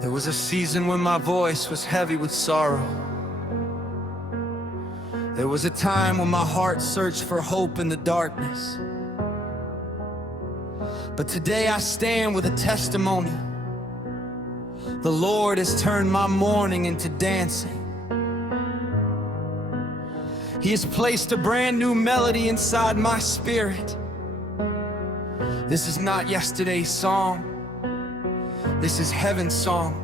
There was a season when my voice was heavy with sorrow. There was a time when my heart searched for hope in the darkness. But today I stand with a testimony. The Lord has turned my mourning into dancing. He has placed a brand new melody inside my spirit. This is not yesterday's song. This is heaven's song.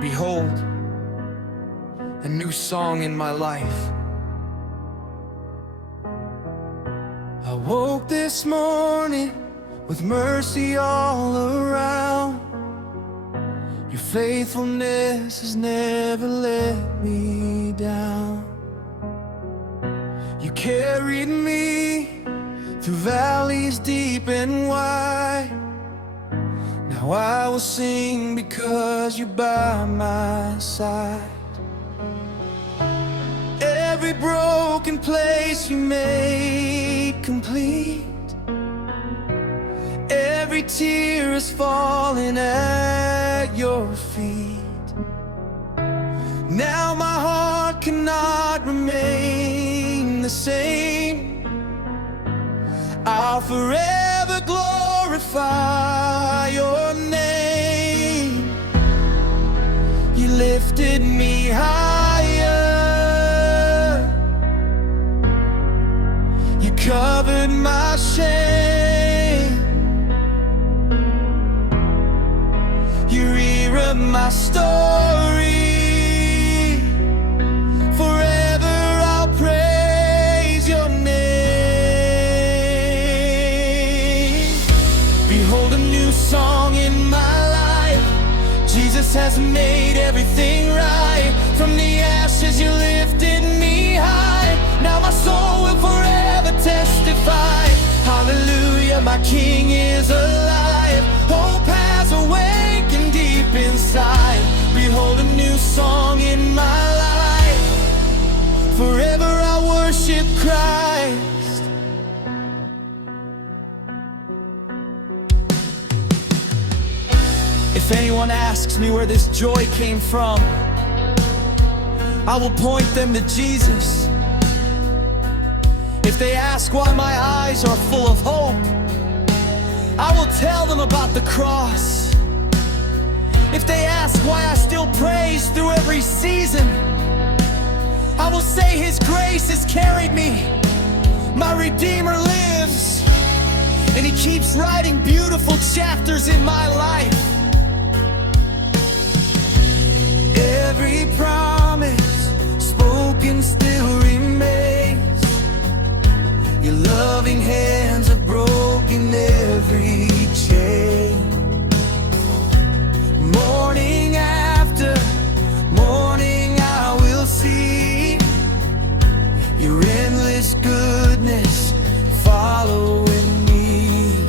Behold, a new song in my life. I woke this morning with mercy all around. Your faithfulness has never let me down. You carried me through valleys deep and wide. Now I will sing because you're by my side. Every broken place you made complete. Every tear is falling at your feet. Now my heart cannot remain the same. I'll forever glorify your name. You lifted me higher. You covered my shame. You rewrote my story. Forever I'll praise your name. Behold, a new song in my life. Jesus has made everything right. From the ashes you lifted me high. Now my soul will forever testify. Hallelujah, my King is alive. Hope has awakened deep inside. Behold, a new song in my life. Forever I worship Christ. If anyone asks me where this joy came from, I will point them to Jesus. If they ask why my eyes are full of hope, I will tell them about the cross. If they ask why I still praise through every season, I will say His grace has carried me. My Redeemer lives, and He keeps writing beautiful chapters in my life. Every promise spoken still remains. Your loving hands have broken every chain. Morning after morning I will see your endless goodness following me.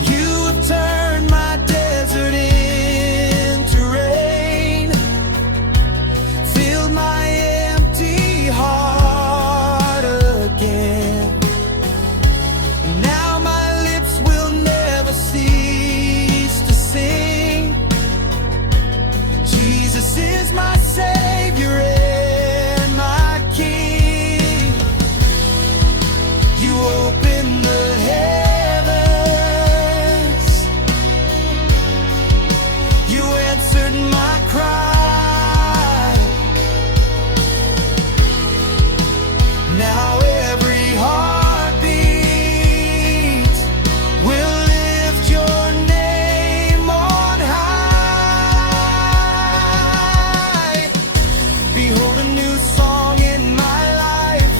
You have turned my desert into rain, filled my empty heart again. Now my lips will never cease to sing. Jesus is my Savior and my King. You open the heavens. You answered my cry. Now every heartbeat will lift your name on high. Behold, a new song in my life.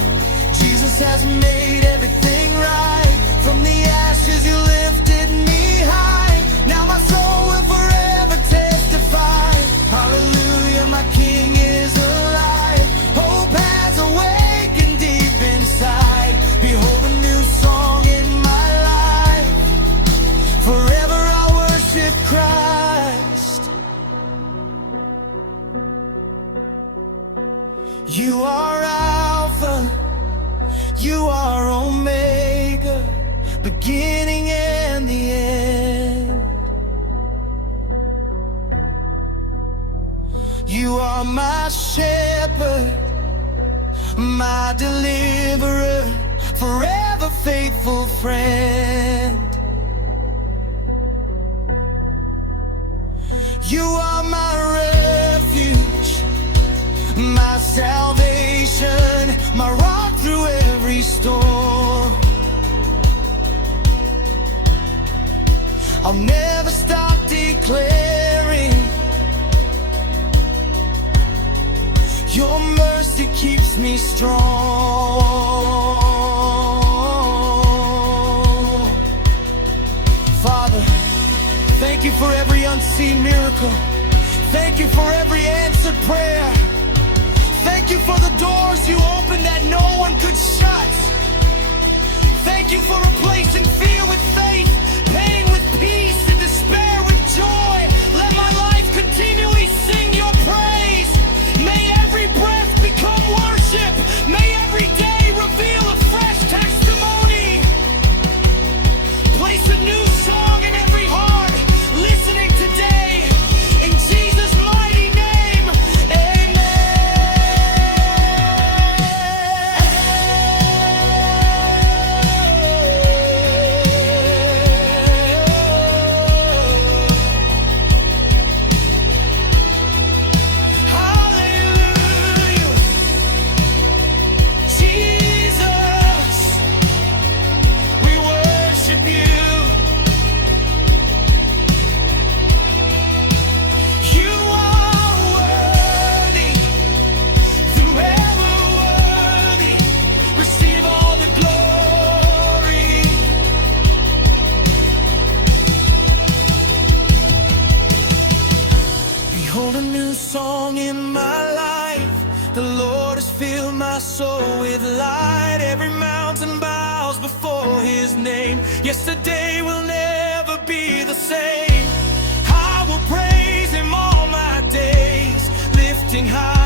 Jesus has made everything right. From the ashes you lifted me high. Now my soul will forever testify. Hallelujah, my King is alive. Hope has awakened deep inside. Behold, a new song in my life. Forever I'll worship Christ. You are Alpha, you are Omega, beginning and the end. You are my shepherd, my deliverer, forever faithful friend. You are my refuge, my salvation, my rock through every storm. I'll never stop declaring your mercy keeps me strong. Father, thank you for every unseen miracle. Thank you for every answered prayer. Thank you for the doors you opened that no one could shut. Thank you for replacing fear with faith, pain with peace, and despair with joy. Let my life continually sing your praise. May every breath become worship. May every day reveal a fresh testimony. Place a new song in every heart listening today. In Jesus' mighty name, behold a new song in my life. The Lord has filled my soul with light. Every mountain bows before his name. Yesterday will never be the same. I will praise him all my days, lifting high